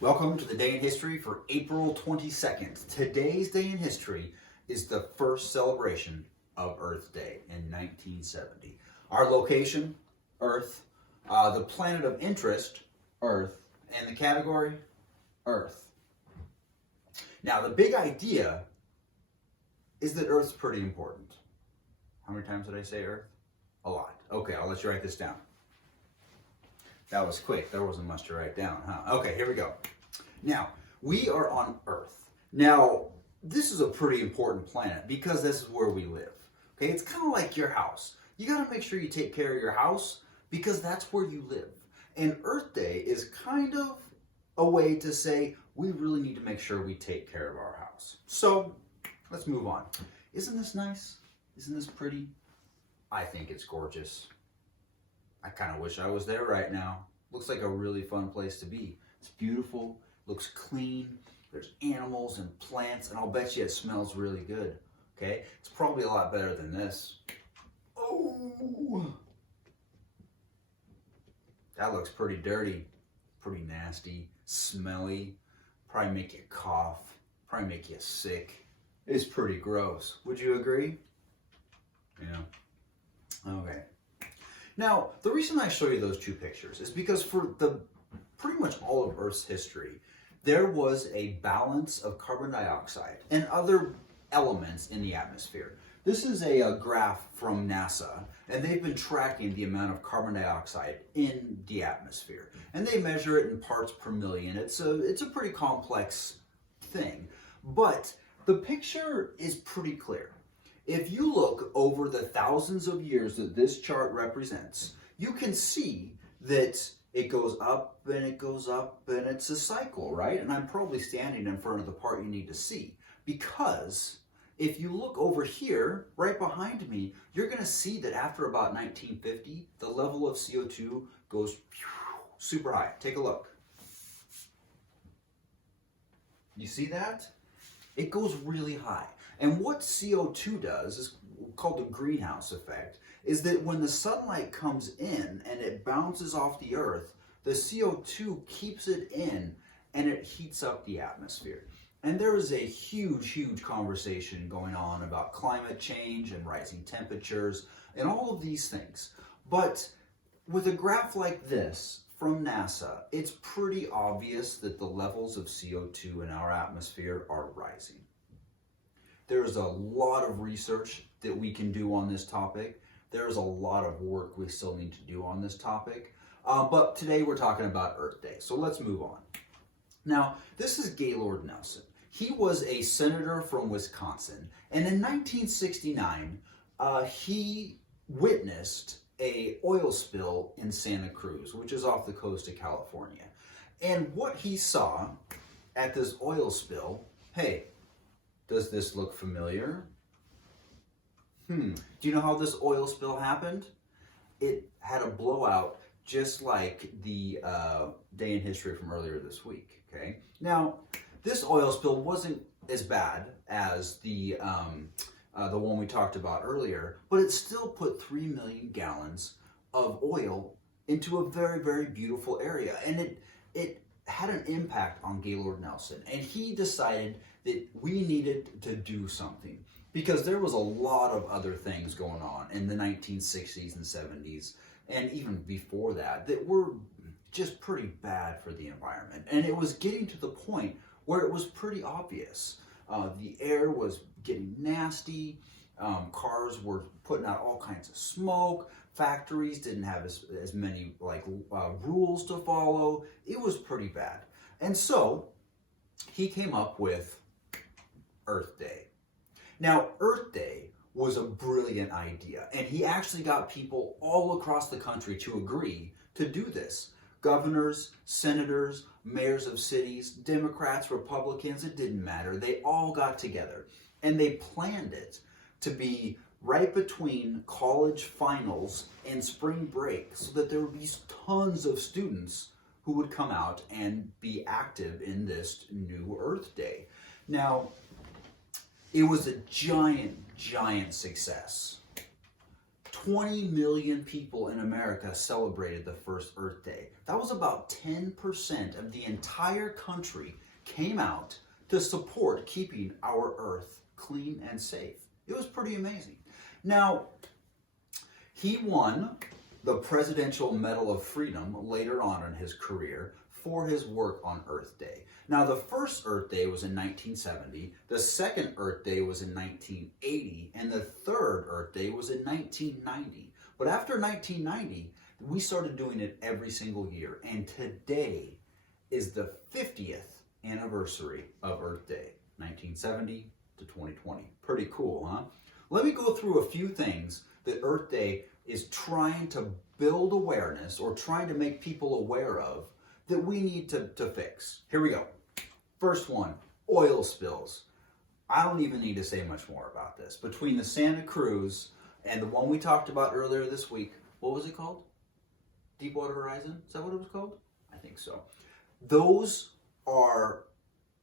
Welcome to the Day in History for April 22nd. Today's Day in History is the first celebration of Earth Day in 1970. Our location, Earth. The planet of interest, Earth. And the category, Earth. Now, the big idea is that Earth's pretty important. How many times did I say Earth? A lot. Okay, I'll let you write this down. That was quick. There wasn't much to write down, huh? Okay, here we go. Now, we are on Earth. Now, this is a pretty important planet because this is where we live. Okay, it's kind of like your house. You got to make sure you take care of your house because that's where you live. And Earth Day is kind of a way to say we really need to make sure we take care of our house. So, let's move on. Isn't this nice? Isn't this pretty? I think it's gorgeous. I kind of wish I was there right now. Looks like a really fun place to be. It's beautiful, looks clean, there's animals and plants, and I'll bet you it smells really good. Okay? It's probably a lot better than this. Oh! That looks pretty dirty, pretty nasty, smelly, probably make you cough, probably make you sick. It's pretty gross. Would you agree? Yeah. Okay. Now, the reason I show you those two pictures is because for pretty much all of Earth's history, there was a balance of carbon dioxide and other elements in the atmosphere. This is a graph from NASA, and they've been tracking the amount of carbon dioxide in the atmosphere. And they measure it in parts per million. It's a pretty complex thing. But the picture is pretty clear. If you look over the thousands of years that this chart represents, you can see that it goes up and it goes up and it's a cycle, right? And I'm probably standing in front of the part you need to see because if you look over here, right behind me, you're going to see that after about 1950, the level of CO2 goes super high. Take a look. You see that? It goes really high. And what CO2 does is called the greenhouse effect, is that when the sunlight comes in and it bounces off the Earth, the CO2 keeps it in and it heats up the atmosphere. And there is a huge conversation going on about climate change and rising temperatures and all of these things. But with a graph like this from NASA, it's pretty obvious that the levels of CO2 in our atmosphere are rising. There's a lot of research that we can do on this topic. There's a lot of work we still need to do on this topic. But today we're talking about Earth Day, so let's move on. Now, this is Gaylord Nelson. He was a senator from Wisconsin, and in 1969, he witnessed an oil spill in Santa Cruz, which is off the coast of California. And what he saw at this oil spill, hey, does this look familiar? Do you know how this oil spill happened? It had a blowout just like the Day in History from earlier this week, okay? Now, this oil spill wasn't as bad as the one we talked about earlier, but it still put 3 million gallons of oil into a very beautiful area. And it had an impact on Gaylord Nelson. And he decided that we needed to do something because there was a lot of other things going on in the 1960s and 70s and even before that were just pretty bad for the environment. And it was getting to the point where it was pretty obvious. The air was getting nasty, cars were putting out all kinds of smoke, factories didn't have as many rules to follow. It was pretty bad. And so he came up with Earth Day. Now, Earth Day was a brilliant idea, and he actually got people all across the country to agree to do this. Governors, senators, mayors of cities, Democrats, Republicans, it didn't matter. They all got together, and they planned it to be right between college finals and spring break so that there would be tons of students who would come out and be active in this new Earth Day. Now, it was a giant success. 20 million people in America celebrated the first Earth Day. That was about 10% of the entire country came out to support keeping our Earth clean and safe. It was pretty amazing. Now, he won the Presidential Medal of Freedom later on in his career for his work on Earth Day. Now, the first Earth Day was in 1970, the second Earth Day was in 1980, and the third Earth Day was in 1990. But after 1990, we started doing it every single year, and today is the 50th anniversary of Earth Day, 1970 to 2020. Pretty cool, huh? Let me go through a few things that Earth Day is trying to build awareness or trying to make people aware of that we need to fix. Here we go. First one, oil spills. I don't even need to say much more about this. Between the Santa Cruz and the one we talked about earlier this week, what was it called? Deepwater Horizon? Is that what it was called? I think so. Those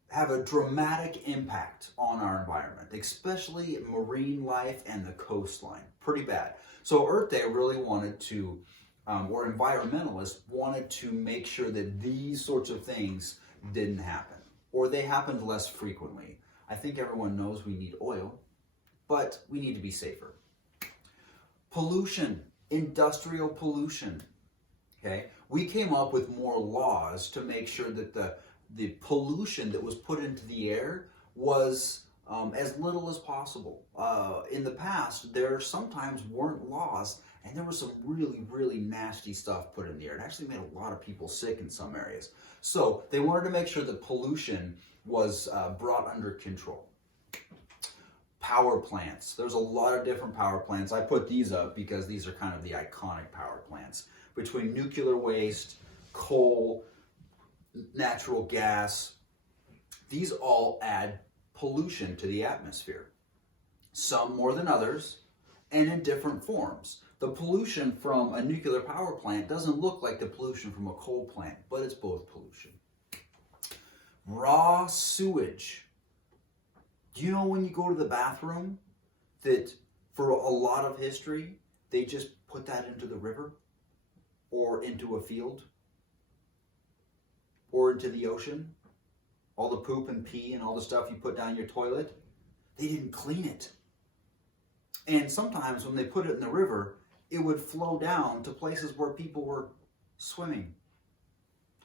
have a dramatic impact on our environment, especially marine life and the coastline. Pretty bad. So Earth Day really wanted to, or environmentalists wanted to make sure that these sorts of things didn't happen, or they happened less frequently. I think everyone knows we need oil, but we need to be safer. Pollution, industrial pollution. Okay, we came up with more laws to make sure that the pollution that was put into the air was as little as possible. In the past, there sometimes weren't laws, and there was some really, really nasty stuff put in the air. It actually made a lot of people sick in some areas. So they wanted to make sure that pollution was brought under control. Power plants. There's a lot of different power plants. I put these up because these are kind of the iconic power plants. Between nuclear waste, coal, natural gas, these all add pollution to the atmosphere. Some more than others, and in different forms. The pollution from a nuclear power plant doesn't look like the pollution from a coal plant, but it's both pollution. Raw sewage. Do you know when you go to the bathroom that for a lot of history, they just put that into the river or into a field or into the ocean? All the poop and pee and all the stuff you put down your toilet, they didn't clean it. And sometimes when they put it in the river, it would flow down to places where people were swimming.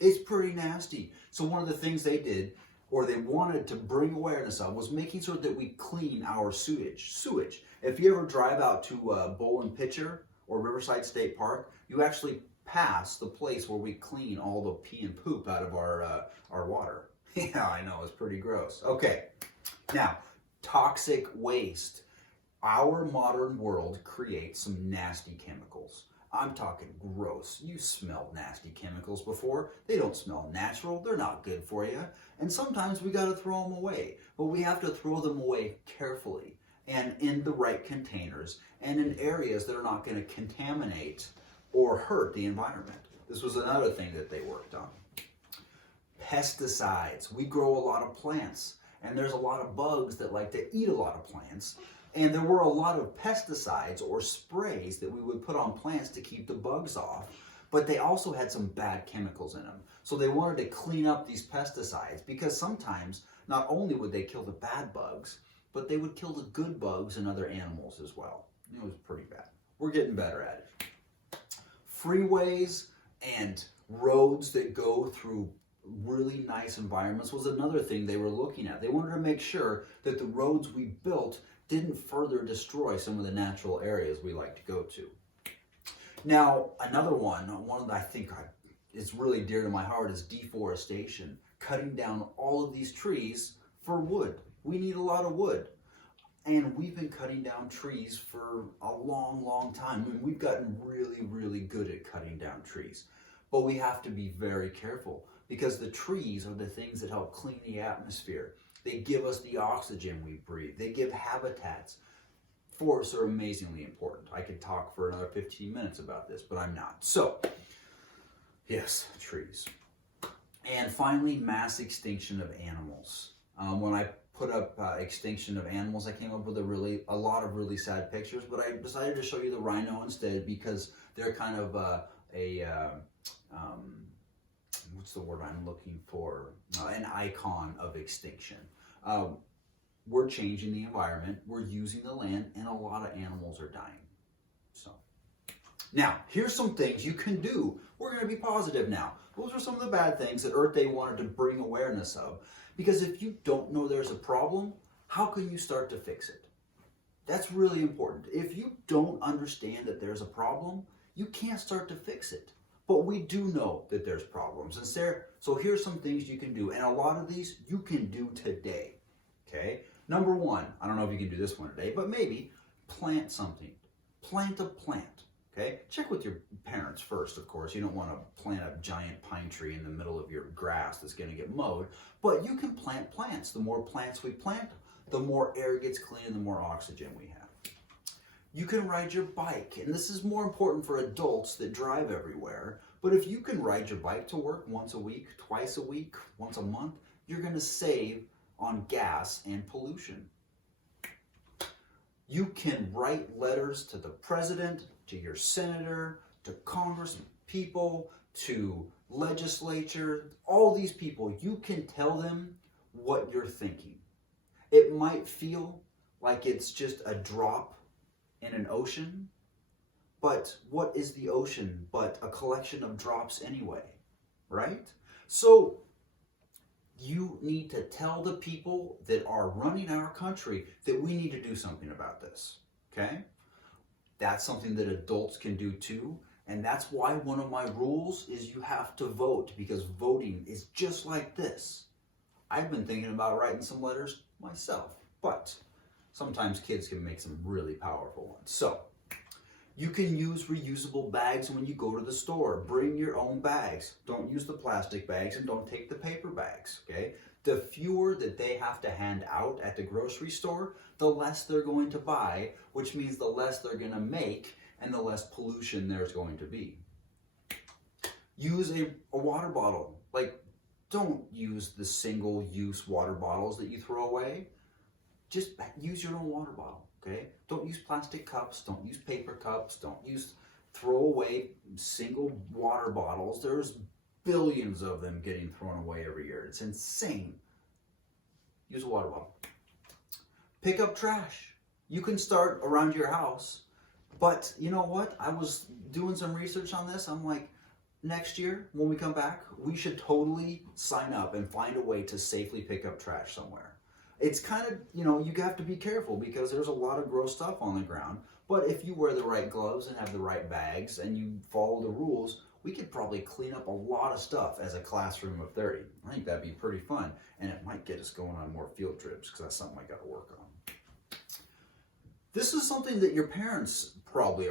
It's pretty nasty. So one of the things they did, or they wanted to bring awareness of, was making sure that we clean our sewage. If you ever drive out to Bowl and Pitcher or Riverside State Park, you actually pass the place where we clean all the pee and poop out of our water. Yeah, I know, it's pretty gross. Okay, now, toxic waste. Our modern world creates some nasty chemicals. I'm talking gross. You smelled nasty chemicals before. They don't smell natural. They're not good for you. And sometimes we got to throw them away. But we have to throw them away carefully and in the right containers and in areas that are not going to contaminate or hurt the environment. This was another thing that they worked on. Pesticides. We grow a lot of plants, and there's a lot of bugs that like to eat a lot of plants. And there were a lot of pesticides or sprays that we would put on plants to keep the bugs off, but they also had some bad chemicals in them. So they wanted to clean up these pesticides because sometimes not only would they kill the bad bugs, but they would kill the good bugs and other animals as well. It was pretty bad. We're getting better at it. Freeways and roads that go through really nice environments was another thing they were looking at. They wanted to make sure that the roads we built didn't further destroy some of the natural areas we like to go to. Now, another one that I think is really dear to my heart is deforestation. Cutting down all of these trees for wood. We need a lot of wood. And we've been cutting down trees for a long, long time. I mean, we've gotten really, really good at cutting down trees. But we have to be very careful because the trees are the things that help clean the atmosphere. They give us the oxygen we breathe. They give habitats. Forests are amazingly important. I could talk for another 15 minutes about this, but I'm not. So, yes, trees. And finally, mass extinction of animals. When I put up extinction of animals. I came up with a lot of really sad pictures, but I decided to show you the rhino instead because they're kind of what's the word I'm looking for? An icon of extinction. We're changing the environment, we're using the land, and a lot of animals are dying. So, now, here's some things you can do. We're going to be positive now. Those are some of the bad things that Earth Day wanted to bring awareness of. Because if you don't know there's a problem, how can you start to fix it? That's really important. If you don't understand that there's a problem, you can't start to fix it. But we do know that there's problems. And so here's some things you can do. And a lot of these you can do today. Okay? Number one, I don't know if you can do this one today, but maybe plant something. Plant a plant. Okay? Check with your parents first, of course. You don't want to plant a giant pine tree in the middle of your grass that's going to get mowed. But you can plant plants. The more plants we plant, the more air gets clean and the more oxygen we have. You can ride your bike. And this is more important for adults that drive everywhere. But if you can ride your bike to work once a week, twice a week, once a month, you're going to save on gas and pollution. You can write letters to the president, to your senator, to Congress people, to legislature, all these people. You can tell them what you're thinking. It might feel like it's just a drop in an ocean, but what is the ocean but a collection of drops anyway, right? So you need to tell the people that are running our country that we need to do something about this, okay? That's something that adults can do too, and that's why one of my rules is you have to vote, because voting is just like this. I've been thinking about writing some letters myself, but sometimes kids can make some really powerful ones. So, you can use reusable bags when you go to the store. Bring your own bags. Don't use the plastic bags and don't take the paper bags, okay? The fewer that they have to hand out at the grocery store, the less they're going to buy, which means the less they're going to make and the less pollution there's going to be. Use a water bottle. Like, don't use the single-use water bottles that you throw away. Just use your own water bottle. Okay? Don't use plastic cups, don't use paper cups, don't use throwaway single water bottles. There's billions of them getting thrown away every year. It's insane. Use a water bottle. Pick up trash. You can start around your house, but you know what? I was doing some research on this. I'm like, next year when we come back, we should totally sign up and find a way to safely pick up trash somewhere. It's kind of, you have to be careful because there's a lot of gross stuff on the ground. But if you wear the right gloves and have the right bags and you follow the rules, we could probably clean up a lot of stuff as a classroom of 30. I think that'd be pretty fun. And it might get us going on more field trips because that's something I got to work on. This is something that your parents probably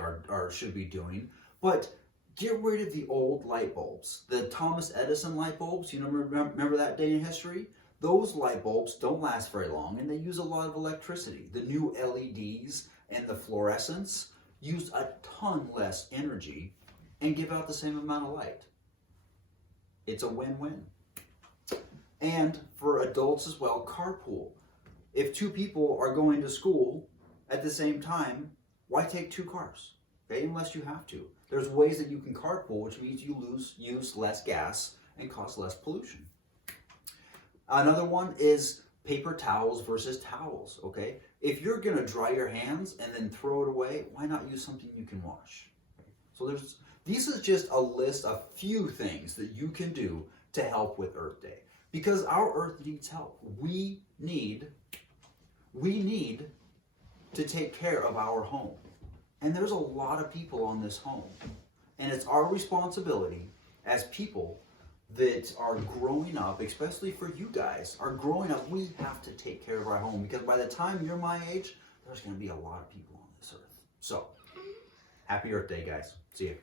should be doing. But get rid of the old light bulbs. The Thomas Edison light bulbs, remember that day in history? Those light bulbs don't last very long and they use a lot of electricity. The new LEDs and the fluorescents use a ton less energy and give out the same amount of light. It's a win-win. And for adults as well, carpool. If two people are going to school at the same time, why take two cars? Okay, unless you have to. There's ways that you can carpool, which means you use less gas and cause less pollution. Another one is paper towels versus towels, okay? If you're gonna dry your hands and then throw it away, why not use something you can wash? Okay? So this is just a list of few things that you can do to help with Earth Day. Because our Earth needs help. We need to take care of our home. And there's a lot of people on this home. And it's our responsibility as people that are growing up, especially for you guys, are growing up, we have to take care of our home because by the time you're my age, there's going to be a lot of people on this earth. So, happy Earth Day, guys. See you.